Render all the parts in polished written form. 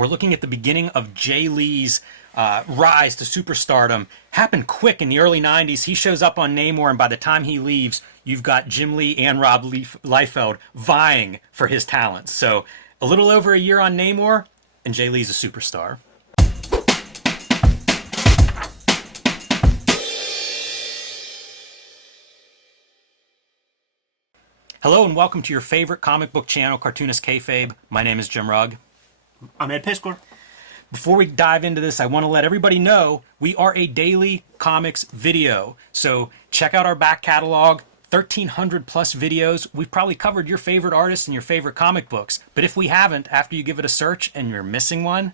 We're looking at the beginning of Jay Lee's rise to superstardom. Happened quick in the early 90s. He shows up on Namor, and by the time he leaves, you've got Jim Lee and Rob Liefeld vying for his talents. So a little over a year on Namor, and Jay Lee's a superstar. Hello and welcome to your favorite comic book channel, Cartoonist Kayfabe. My name is Jim Rugg. I'm Ed Piskor. Before we dive into this, I want to let everybody know we are a daily comics video. So check out our back catalog, 1,300 plus videos. We've probably covered your favorite artists and your favorite comic books. But if we haven't, after you give it a search and you're missing one,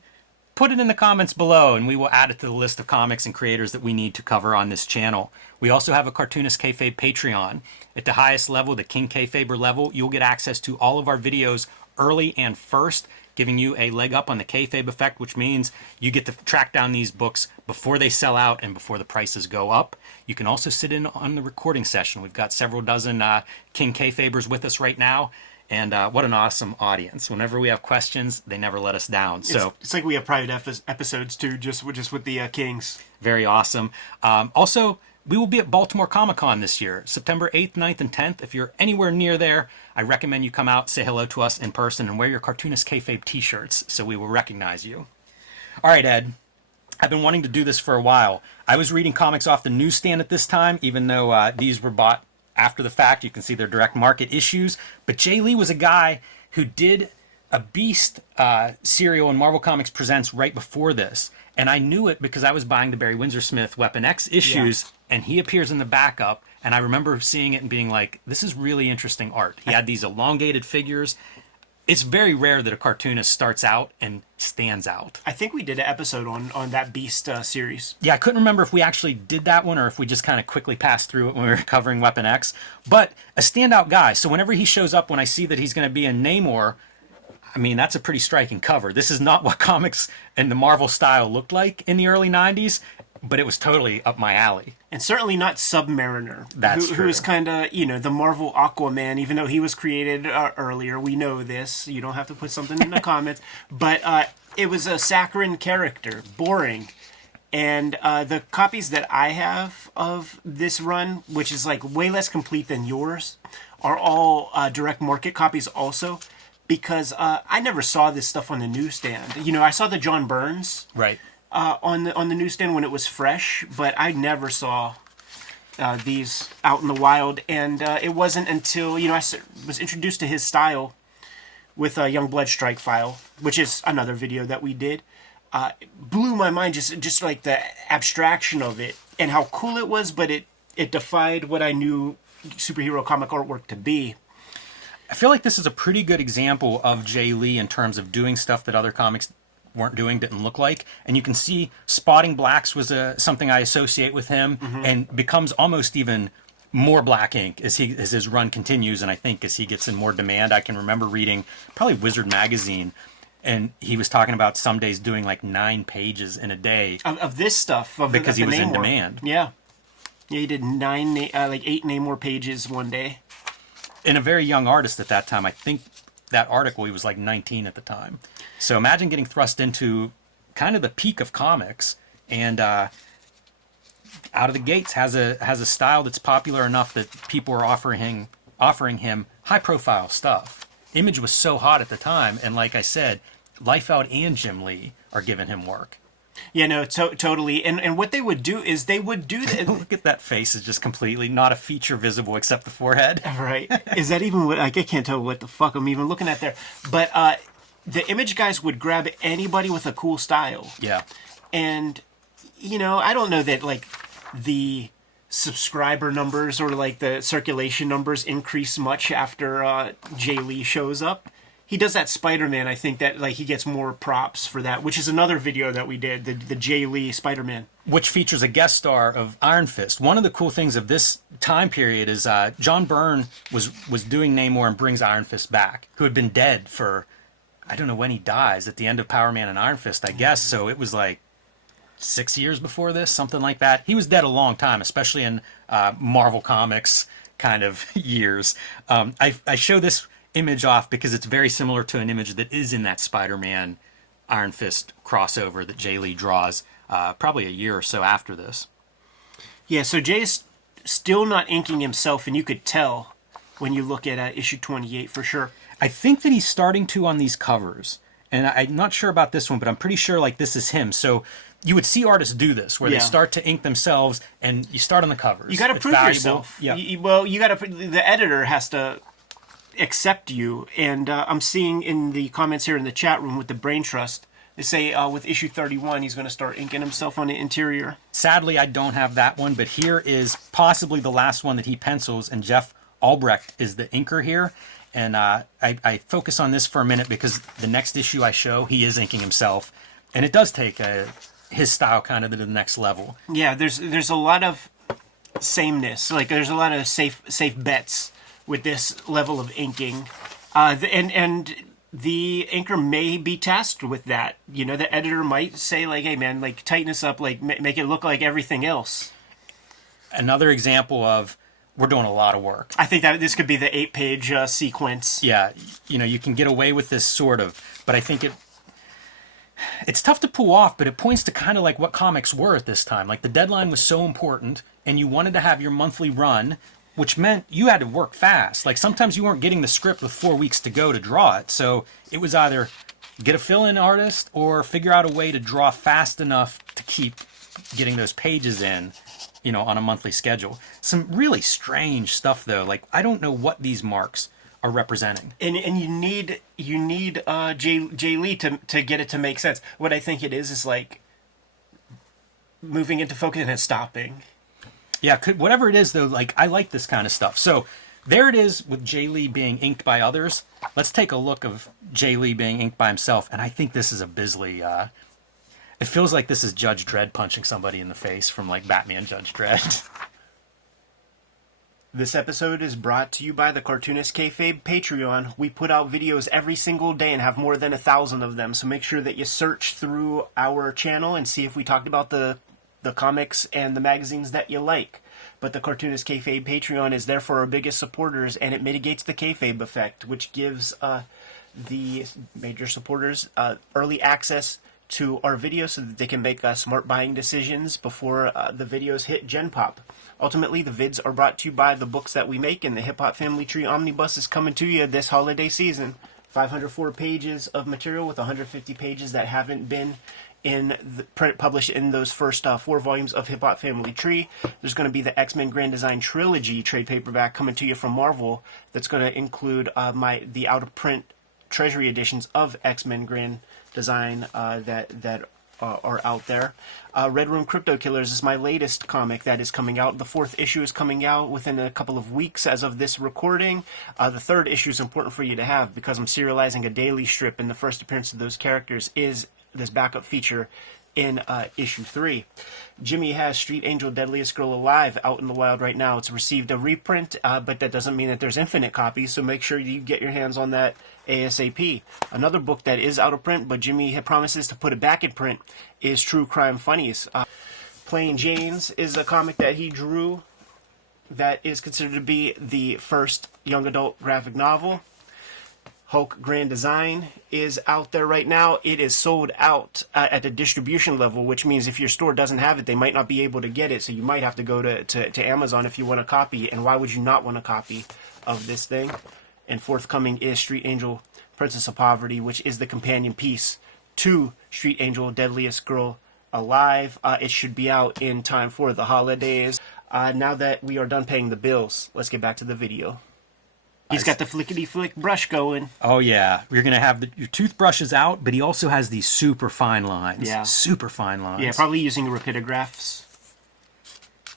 put it in the comments below and we will add it to the list of comics and creators that we need to cover on this channel. We also have a Cartoonist Kayfabe Patreon. At the highest level, the King Kayfaber level, you'll get access to all of our videos early and first, giving you a leg up on the kayfabe effect, which means you get to track down these books before they sell out and before the prices go up. You can also sit in on the recording session. We've got several dozen King Kayfabers with us right now, and what an awesome audience. Whenever we have questions, they never let us down. So it's like we have private episodes too, just with the Kings. Very awesome. Also, we will be at Baltimore Comic-Con this year, September 8th, 9th, and 10th. If you're anywhere near there, I recommend you come out, say hello to us in person, and wear your Cartoonist Kayfabe t-shirts so we will recognize you. All right, Ed. I've been wanting to do this for a while. I was reading comics off the newsstand at this time, even though these were bought after the fact. You can see they're direct market issues. But Jay Lee was a guy who did a Beast serial in Marvel Comics Presents right before this. And I knew it because I was buying the Barry Windsor Smith Weapon X issues, and he appears in the backup. And I remember seeing it and being like, this is really interesting art. He had these elongated figures. It's very rare that a cartoonist starts out and stands out. I think we did an episode on that Beast series. Yeah, I couldn't remember if we actually did that one or if we just kind of quickly passed through it when we were covering Weapon X. But a standout guy. So whenever he shows up, when I see that he's going to be in Namor, I mean, that's a pretty striking cover. This is not what comics in the Marvel style looked like in the early 90s, but it was totally up my alley. And certainly not Submariner. That's true. Who is kind of, the Marvel Aquaman, even though he was created earlier. We know this. You don't have to put something in the comments. But it was a saccharine character, boring. And the copies that I have of this run, which is like way less complete than yours, are all direct market copies also. Because I never saw this stuff on the newsstand. I saw the John Burns on the newsstand when it was fresh, but I never saw these out in the wild. And it wasn't until I was introduced to his style with Young Blood Strike File, which is another video that we did. It blew my mind, just like the abstraction of it and how cool it was, but it defied what I knew superhero comic artwork to be. I feel like this is a pretty good example of Jay Lee in terms of doing stuff that other comics weren't doing, didn't look like. And you can see Spotting Blacks was something I associate with him, and becomes almost even more black ink as his run continues. And I think as he gets in more demand, I can remember reading probably Wizard Magazine, and he was talking about some days doing like 9 pages in a day of this stuff because he was Namor. in demand. Yeah, he did 8 Namor pages one day. And a very young artist at that time. I think that article, he was like 19 at the time. So imagine getting thrust into kind of the peak of comics, and out of the gates has a style that's popular enough that people are offering him high profile stuff. Image was so hot at the time, and like I said, Liefeld and Jim Lee are giving him work. Yeah, no, totally. And what they would do is they would do that. Look at that face; is just completely not a feature visible except the forehead. Right? Is that even what? I can't tell what the fuck I'm even looking at there. But the Image guys would grab anybody with a cool style. Yeah. And I don't know that like the subscriber numbers or like the circulation numbers increase much after Jay Lee shows up. He does that Spider-Man, I think that like he gets more props for that, which is another video that we did, the Jay Lee Spider-Man. Which features a guest star of Iron Fist. One of the cool things of this time period is John Byrne was doing Namor and brings Iron Fist back, who had been dead for, I don't know when he dies, at the end of Power Man and Iron Fist, I guess. So it was like 6 years before this, something like that. He was dead a long time, especially in Marvel Comics kind of years. I show this image off because it's very similar to an image that is in that Spider-Man Iron Fist crossover that Jay Lee draws probably a year or so after this. Yeah, so Jay's still not inking himself, and you could tell when you look at issue 28 for sure. I think that he's starting to on these covers, and I'm not sure about this one, but I'm pretty sure like this is him. So you would see artists do this, where they start to ink themselves, and you start on the covers. You got to prove yourself. Yeah. You got to. The editor has to accept you, and I'm seeing in the comments here in the chat room with the Brain Trust, they say with issue 31 he's going to start inking himself on the interior. Sadly, I don't have that one, but here is possibly the last one that he pencils, and Jeff Albrecht is the inker here. And I focus on this for a minute because the next issue I show, he is inking himself, and it does take his style kind of to the next level. Yeah, there's a lot of sameness. Like there's a lot of safe bets with this level of inking, and the inker may be tasked with that. You know, the editor might say like, "Hey, man, like tighten this up, like make it look like everything else." Another example of we're doing a lot of work. I think that this could be the 8-page sequence. Yeah, you know, you can get away with this sort of, but I think it's tough to pull off, but it points to kind of like what comics were at this time. Like the deadline was so important, and you wanted to have your monthly run, which meant you had to work fast. Like sometimes you weren't getting the script with 4 weeks to go to draw it. So it was either get a fill-in artist or figure out a way to draw fast enough to keep getting those pages in, you know, on a monthly schedule. Some really strange stuff though. Like I don't know what these marks are representing. And you need Jay Lee to get it to make sense. What I think it is like moving into focus and then stopping. Yeah, whatever it is though, like I like this kind of stuff. So there it is with Jay Lee being inked by others. Let's take a look of Jay Lee being inked by himself, and I think this is a Bisley. It feels like this is Judge Dredd punching somebody in the face from like Batman Judge Dredd. This episode is brought to you by the Cartoonist Kayfabe Patreon. We put out videos every single day and have more than 1,000 of them, so make sure that you search through our channel and see if we talked about the comics and the magazines that you like. But the Cartoonist Kayfabe Patreon is there for our biggest supporters, and it mitigates the kayfabe effect, which gives the major supporters early access to our videos so that they can make smart buying decisions before the videos hit Gen Pop. Ultimately, the vids are brought to you by the books that we make, and the Hip Hop Family Tree Omnibus is coming to you this holiday season. 504 pages of material with 150 pages that haven't been published in those first 4 volumes of Hip Hop Family Tree. There's going to be the X-Men Grand Design Trilogy trade paperback coming to you from Marvel. That's going to include the out-of-print Treasury editions of X-Men Grand Design that are out there. Red Room Crypto Killers is my latest comic that is coming out. The 4th issue is coming out within a couple of weeks as of this recording. The 3rd issue is important for you to have because I'm serializing a daily strip, and the first appearance of those characters is this backup feature in issue 3. Jimmy has Street Angel Deadliest Girl Alive out in the wild right now. It's received a reprint, but that doesn't mean that there's infinite copies, so make sure you get your hands on that ASAP. Another book that is out of print, but Jimmy promises to put it back in print, is True Crime Funnies. Plain Janes is a comic that he drew that is considered to be the first young adult graphic novel. Hulk Grand Design is out there right now. It is sold out at the distribution level, which means if your store doesn't have it, they might not be able to get it. So you might have to go to Amazon if you want a copy. And why would you not want a copy of this thing? And forthcoming is Street Angel Princess of Poverty, which is the companion piece to Street Angel Deadliest Girl Alive. It should be out in time for the holidays. Now that we are done paying the bills, let's get back to the video. He's got the flickety-flick brush going. Oh, yeah. You're going to have your toothbrushes out, but he also has these super fine lines. Yeah. Super fine lines. Yeah, probably using rapidographs.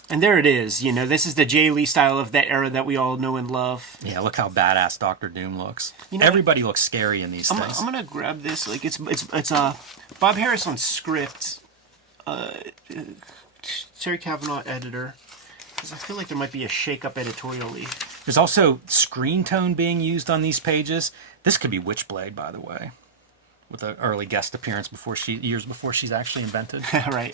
And there it is. You know, this is the Jay Lee style of that era that we all know and love. Yeah, look how badass Dr. Doom looks. You know, everybody looks scary in these things. I'm going to grab this. Like, it's Bob Harris on script. Terry Cavanaugh editor. Because I feel like there might be a shake-up editorially. There's also screen tone being used on these pages. This could be Witchblade, by the way, with an early guest appearance years before she's actually invented. Right.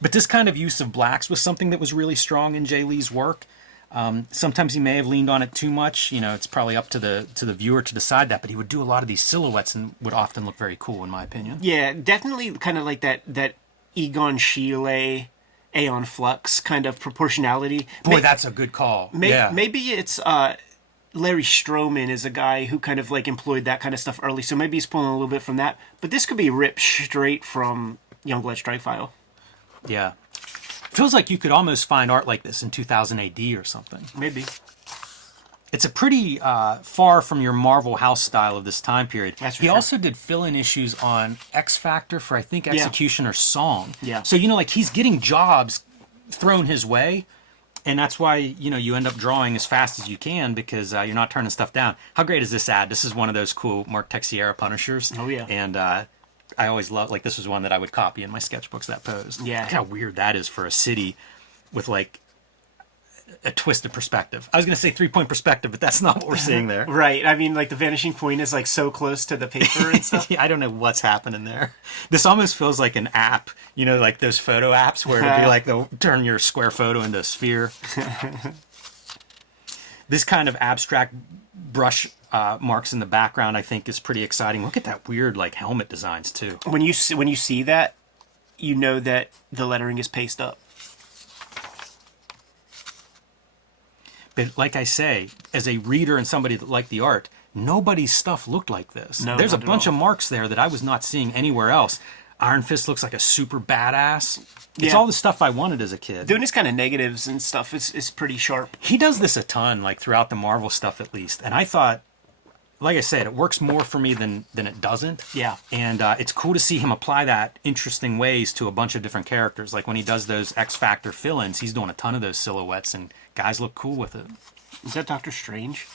But this kind of use of blacks was something that was really strong in Jay Lee's work. Sometimes he may have leaned on it too much. It's probably up to the viewer to decide that. But he would do a lot of these silhouettes and would often look very cool, in my opinion. Yeah, definitely kind of like that Egon Schiele, Aeon Flux kind of proportionality. Boy, that's a good call. Maybe it's Larry Stroman is a guy who kind of like employed that kind of stuff early, so maybe he's pulling a little bit from that. But this could be ripped straight from Youngblood Strike File. Yeah. Feels like you could almost find art like this in 2000 AD or something. Maybe. It's a pretty far from your Marvel House style of this time period. That's he sure. also did fill-in issues on X Factor for, I think, Executioner's Song. Yeah. So, like, he's getting jobs thrown his way, and that's why, you end up drawing as fast as you can because you're not turning stuff down. How great is this ad? This is one of those cool Mark Texiera Punishers. Oh, yeah. And I always loved, like, this was one that I would copy in my sketchbooks, that pose. Yeah. Look how weird that is for a city with, like, a twisted perspective. I was going to say 3-point perspective, but that's not what we're seeing there. Right. I mean, like, the vanishing point is, like, so close to the paper and stuff. Yeah, I don't know what's happening there. This almost feels like an app, like those photo apps where it'll be like they'll turn your square photo into a sphere. This kind of abstract brush marks in the background, I think, is pretty exciting. Look at that weird, like, helmet designs, too. When you see that, you know that the lettering is paced up. But like I say, as a reader and somebody that liked the art, nobody's stuff looked like this. No, There's a not at bunch all. of marks there that I was not seeing anywhere else. Iron Fist looks like a super badass. It's Yeah. all the stuff I wanted as a kid. Doing his kind of negatives and stuff is pretty sharp. He does this a ton, like throughout the Marvel stuff at least. And I thought, like I said, it works more for me than it doesn't. Yeah. And it's cool to see him apply that interesting ways to a bunch of different characters. Like when he does those X Factor fill-ins, he's doing a ton of those silhouettes, and guys look cool with it. Is that Doctor Strange?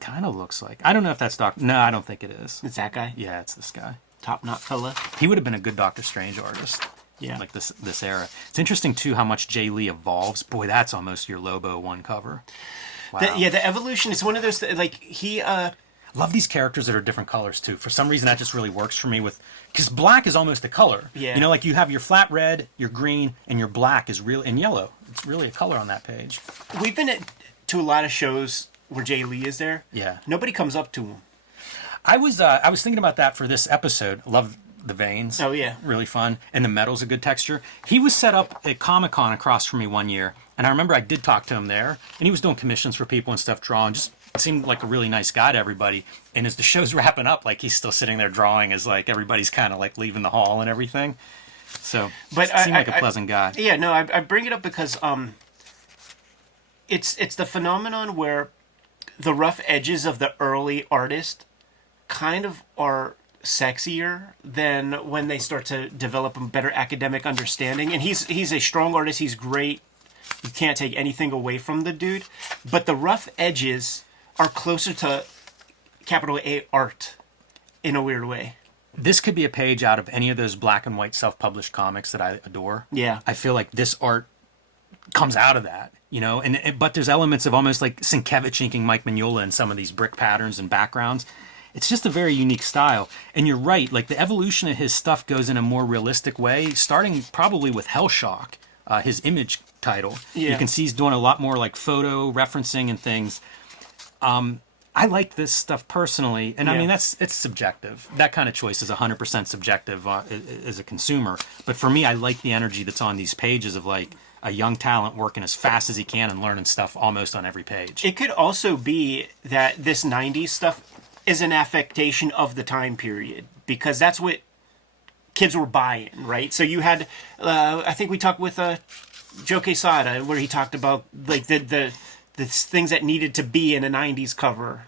Kind of looks like. I don't know if that's Doctor. No, I don't think it is. It's that guy? Yeah, it's this guy. Top knot fella? He would have been a good Doctor Strange artist. Yeah. Like this era. It's interesting too how much Jay Lee evolves. Boy, that's almost your Lobo one cover. Wow. The evolution is one of those, like, he, Love these characters that are different colors too. For some reason, that just really works for me because black is almost a color. Yeah. Like you have your flat red, your green, and your black is real, and yellow. It's really a color on that page. we've been to a lot of shows where Jay Lee is there. Yeah. Nobody comes up to him. I was thinking about that for this episode. Love the veins. Oh, yeah. Really fun. And the metal's a good texture. He was set up at Comic-Con across from me one year, and I remember I did talk to him there, and he was doing commissions for people and stuff, drawing. Just seemed like a really nice guy to everybody. And as the show's wrapping up, like he's still sitting there drawing as like everybody's kind of like leaving the hall and everything. So, But seemed like a pleasant guy. Yeah, no, I bring it up because it's the phenomenon where the rough edges of the early artist kind of are sexier than when they start to develop a better academic understanding. And he's a strong artist. He's great. You can't take anything away from the dude. But the rough edges are closer to capital A art in a weird way. This could be a page out of any of those black and white self-published comics that I adore. Yeah. I feel like this art comes out of that, but there's elements of almost like Sienkiewicz inking Mike Mignola in some of these brick patterns and backgrounds. It's just a very unique style. And you're right, like the evolution of his stuff goes in a more realistic way, starting probably with Hellshock, his Image title. Yeah. You can see he's doing a lot more like photo referencing and things. I like this stuff personally, and I mean it's subjective. That kind of choice is 100% subjective as a consumer. But for me, I like the energy that's on these pages of like a young talent working as fast as he can and learning stuff almost on every page. It could also be that this 90s stuff is an affectation of the time period because that's what kids were buying, right? So you had, I think we talked with Joe Quesada where he talked about like the things that needed to be in a 90s cover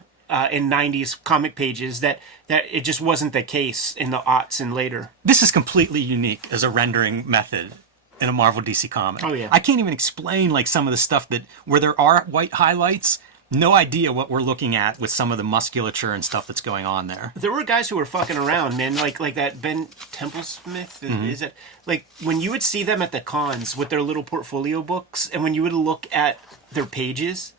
in 90s comic pages that it just wasn't the case in the aughts and later. This is completely unique as a rendering method in a Marvel DC comic. Oh, yeah. I can't even explain like some of the stuff where there are white highlights. No idea what we're looking at with some of the musculature and stuff that's going on there. There were guys who were fucking around, man, like that Ben Templesmith. Is it like when you would see them at the cons with their little portfolio books, and when you would look at their pages,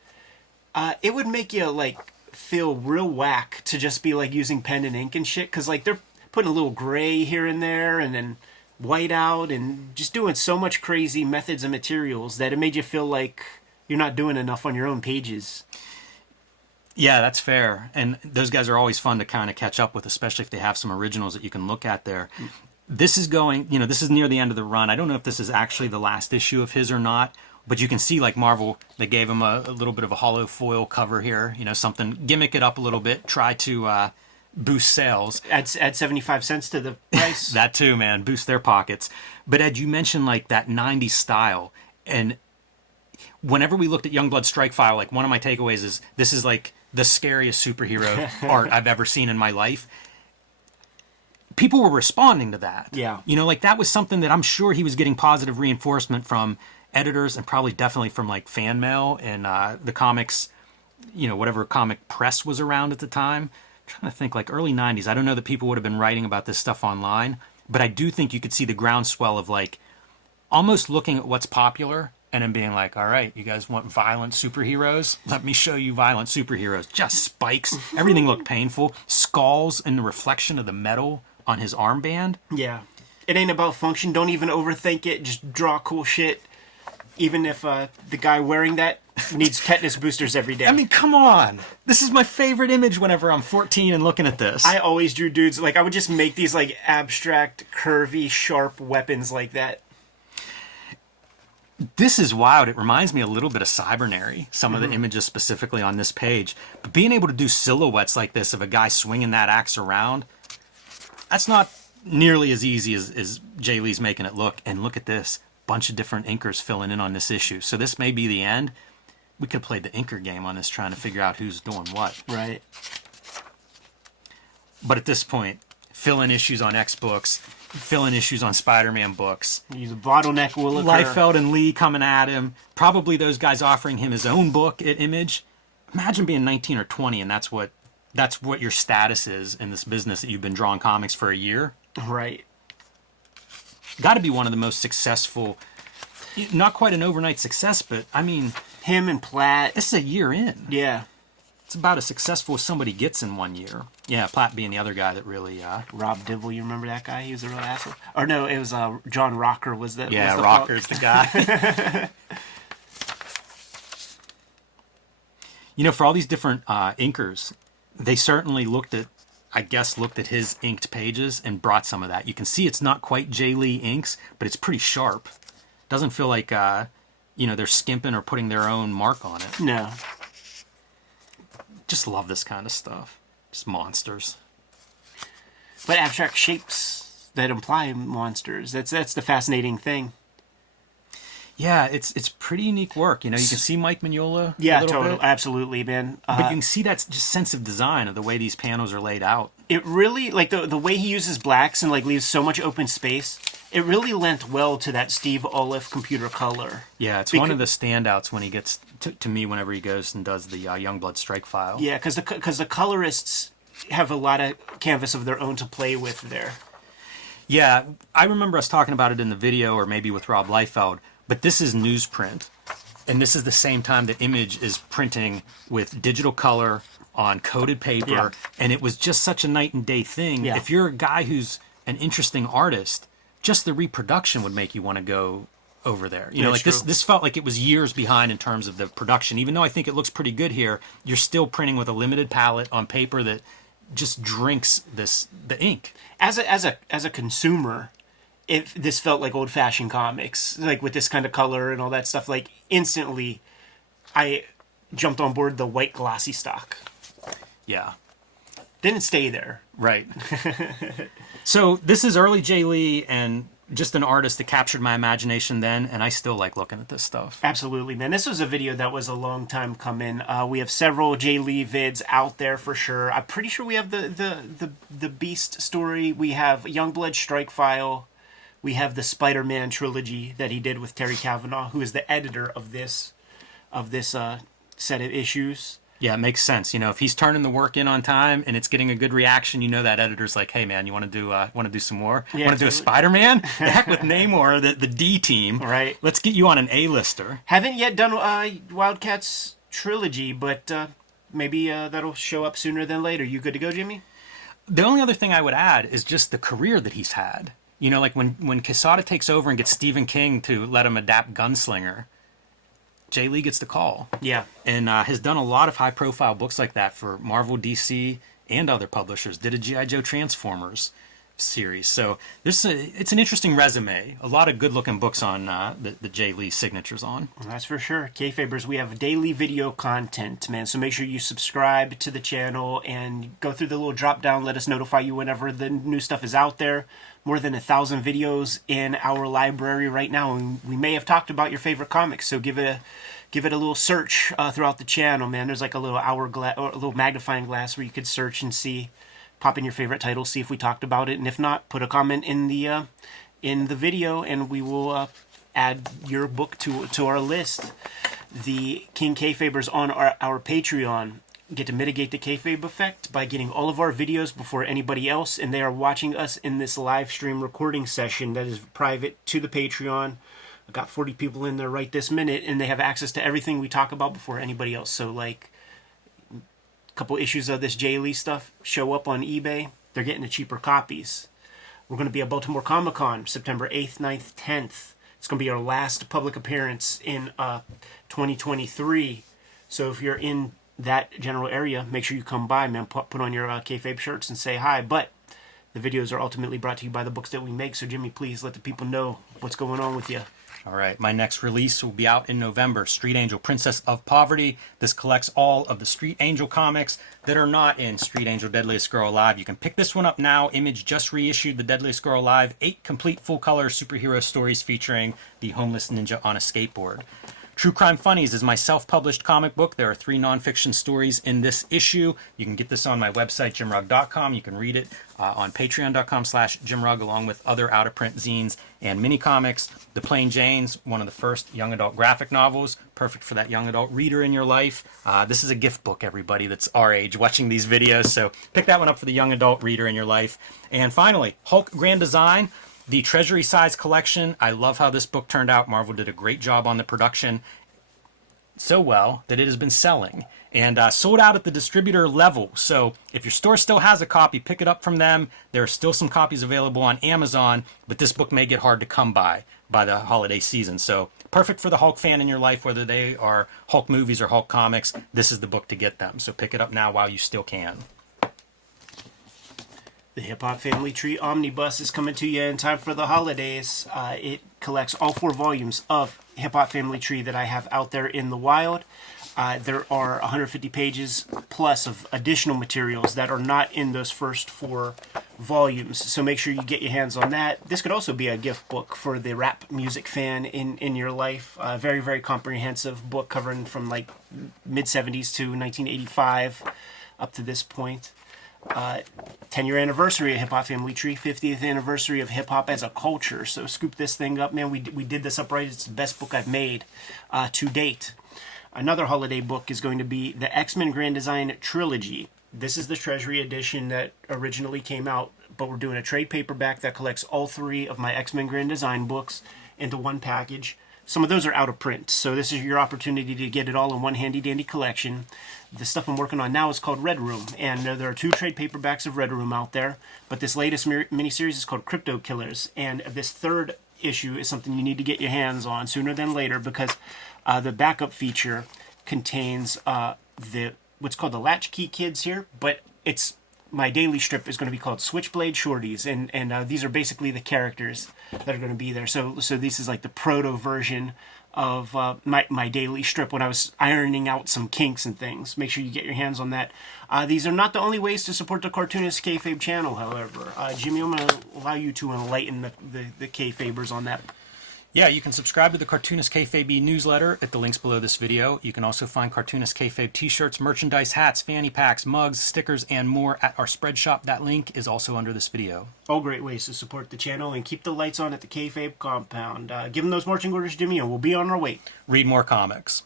it would make you like feel real whack to just be like using pen and ink and shit, because like they're putting a little gray here and there, and then whiteout and just doing so much crazy methods and materials that it made you feel like you're not doing enough on your own pages. Yeah, that's fair. And those guys are always fun to kind of catch up with, especially if they have some originals that you can look at there. This is going, this is near the end of the run. I don't know if this is actually the last issue of his or not, but you can see like Marvel, they gave him a little bit of a hollow foil cover here, something, gimmick it up a little bit, try to boost sales. Add 75 cents to the price. That too, man, boost their pockets. But Ed, you mentioned like that 90s style, and whenever we looked at Youngblood Strike File, like one of my takeaways is this is like the scariest superhero art I've ever seen in my life. People were responding to that. Yeah. Like that was something that I'm sure he was getting positive reinforcement from editors and probably definitely from like fan mail and the comics, whatever comic press was around at the time. I'm trying to think like early 90s. I don't know that people would have been writing about this stuff online, but I do think you could see the groundswell of like almost looking at what's popular and then being like, all right, you guys want violent superheroes? Let me show you violent superheroes. Just spikes. Everything looked painful. Skulls and the reflection of the metal on his armband. Yeah. It ain't about function. Don't even overthink it. Just draw cool shit. Even if the guy wearing that needs tetanus boosters every day. I mean, come on. This is my favorite image whenever I'm 14 and looking at this. I always drew dudes. Like, I would just make these, like, abstract, curvy, sharp weapons like that. This is wild. It reminds me a little bit of Cybernary, some of the images specifically on this page. But being able to do silhouettes like this of a guy swinging that axe around, that's not nearly as easy as Jay Lee's making it look. And look at this. Bunch of different inkers filling in on this issue. So this may be the end. We could have played the inker game on this trying to figure out who's doing what. Right. But at this point, fill in issues on X books, fill in issues on Spider-Man books. Use a bottleneck will occur. Liefeld and Lee coming at him. Probably those guys offering him his own book at Image. Imagine being 19 or 20 and that's what your status is in this business that you've been drawing comics for a year. Right. Got to be one of the most successful, not quite an overnight success, but I mean... Him and Platt. This is a year in. Yeah. It's about as successful as somebody gets in 1 year. Yeah, Platt being the other guy that really... Rob Dibble, you remember that guy? He was a real asshole. Or no, it was John Rocker was the... Yeah, was the Rocker's the guy. For all these different inkers, they certainly looked at his inked pages and brought some of that. You can see it's not quite Jay Lee inks, but it's pretty sharp. Doesn't feel like, they're skimping or putting their own mark on it. No. Just love this kind of stuff. Just monsters. But abstract shapes that imply monsters. That's the fascinating thing. Yeah, it's pretty unique work. You can see Mike Mignola. Yeah, a little totally, bit, absolutely, man. but you can see that just sense of design of the way these panels are laid out. It really, like the way he uses blacks and like leaves so much open space. It really lent well to that Steve Oliff computer color. Yeah, it's one of the standouts when he gets to me whenever he goes and does the Youngblood Strike File. Yeah, because the colorists have a lot of canvas of their own to play with there. Yeah, I remember us talking about it in the video or maybe with Rob Liefeld, but this is newsprint. And this is the same time that Image is printing with digital color on coated paper. Yeah. And it was just such a night and day thing. Yeah. If you're a guy who's an interesting artist, just the reproduction would make you want to go over there. This felt like it was years behind in terms of the production. Even though I think it looks pretty good here, you're still printing with a limited palette on paper that just drinks the ink. As a consumer, this felt like old fashioned comics, like with this kind of color and all that stuff. Like instantly, I jumped on board the white glossy stock. Yeah. Didn't stay there. Right. So this is early Jay Lee and just an artist that captured my imagination then, and I still like looking at this stuff. Absolutely, man. This was a video that was a long time coming. We have several Jay Lee vids out there for sure. I'm pretty sure we have the Beast story. We have Youngblood Strike File. We have the Spider-Man trilogy that he did with Terry Kavanagh, who is the editor of this set of issues. Yeah, it makes sense. If he's turning the work in on time and it's getting a good reaction, that editor's like, "Hey, man, you want to do some more? Yeah, Want to do a Spider-Man? Heck with Namor, the D team. Right. Let's get you on an A-lister." Haven't yet done Wildcats trilogy, but maybe that'll show up sooner than later. You good to go, Jimmy? The only other thing I would add is just the career that he's had. You know, like when Quesada takes over and gets Stephen King to let him adapt Gunslinger, Jay Lee gets the call. Yeah. And has done a lot of high-profile books like that for Marvel, DC, and other publishers. Did a G.I. Joe Transformers series. So it's an interesting resume. A lot of good-looking books on the Jay Lee signatures on. That's for sure. Kayfabers, we have daily video content, man. So make sure you subscribe to the channel and go through the little drop-down. Let us notify you whenever the new stuff is out there. More than 1,000 videos in our library right now. And we may have talked about your favorite comics, so give it a little search throughout the channel, man. There's like a little hourglass or a little magnifying glass where you could search and see, pop in your favorite title, see if we talked about it, and if not, put a comment in the video, and we will add your book to our list. The King Kayfabers on our Patreon get to mitigate the kayfabe effect by getting all of our videos before anybody else, and they are watching us in this live stream recording session that is private to the Patreon. I've got 40 people in there right this minute, and they have access to everything we talk about before anybody else. So, like, a couple issues of this Jay Lee stuff show up on eBay. They're getting the cheaper copies. We're going to be at Baltimore Comic-Con, September 8th, 9th, 10th. It's going to be our last public appearance in 2023. So if you're in that general area, make sure you come by, man. Put on your kayfabe shirts and say hi. But the videos are ultimately brought to you by the books that we make. So, Jimmy, please let the people know what's going on with you. All right, my next release will be out in November, Street Angel, Princess of Poverty. This collects all of the Street Angel comics that are not in Street Angel, Deadliest Girl Alive. You can pick this one up now. Image just reissued the Deadliest Girl Alive, 8 complete full-color superhero stories featuring the homeless ninja on a skateboard. True Crime Funnies is my self-published comic book. There are 3 nonfiction stories in this issue. You can get this on my website, jimrugg.com. You can read it on patreon.com/jimrugg, along with other out-of-print zines and mini comics. The Plain Janes, one of the first young adult graphic novels, perfect for that young adult reader in your life. This is a gift book, everybody that's our age watching these videos. So pick that one up for the young adult reader in your life. And finally, Hulk Grand Design. The Treasury Size Collection. I love how this book turned out. Marvel did a great job on the production. So well that it has been selling. And sold out at the distributor level. So if your store still has a copy, pick it up from them. There are still some copies available on Amazon. But this book may get hard to come by the holiday season. So perfect for the Hulk fan in your life, whether they are Hulk movies or Hulk comics. This is the book to get them. So pick it up now while you still can. The Hip Hop Family Tree Omnibus is coming to you in time for the holidays. It collects all 4 volumes of Hip Hop Family Tree that I have out there in the wild. There are 150 pages plus of additional materials that are not in those first 4 volumes. So make sure you get your hands on that. This could also be a gift book for the rap music fan in your life. Very, very comprehensive book covering from like mid-70s to 1985 up to this point. 10-year anniversary of Hip Hop Family Tree, 50th anniversary of hip hop as a culture. So scoop this thing up, man. We did this up right. It's the best book I've made to date. Another holiday book is going to be the X-Men Grand Design Trilogy. This is the Treasury edition that originally came out, but we're doing a trade paperback that collects all 3 of my X-Men Grand Design books into one package. Some of those are out of print, so this is your opportunity to get it all in one handy-dandy collection. The stuff I'm working on now is called Red Room, and there are 2 trade paperbacks of Red Room out there, but this latest miniseries is called Crypto Killers, and this 3rd issue is something you need to get your hands on sooner than later, because the backup feature contains what's called the Latchkey Kids here, but it's my daily strip is going to be called Switchblade Shorties, and these are basically the characters that are going to be there. So this is like the proto version of my daily strip when I was ironing out some kinks and things. Make sure you get your hands on that. These are not the only ways to support the Cartoonist Kayfabe channel, however. Jimmy, I'm going to allow you to enlighten the Kayfabers on that. Yeah, you can subscribe to the Cartoonist Kayfabe newsletter at the links below this video. You can also find Cartoonist Kayfabe t-shirts, merchandise, hats, fanny packs, mugs, stickers, and more at our spread shop. That link is also under this video. All great ways to support the channel and keep the lights on at the Kayfabe compound. Give them those marching orders, Jimmy, and we'll be on our way. Read more comics.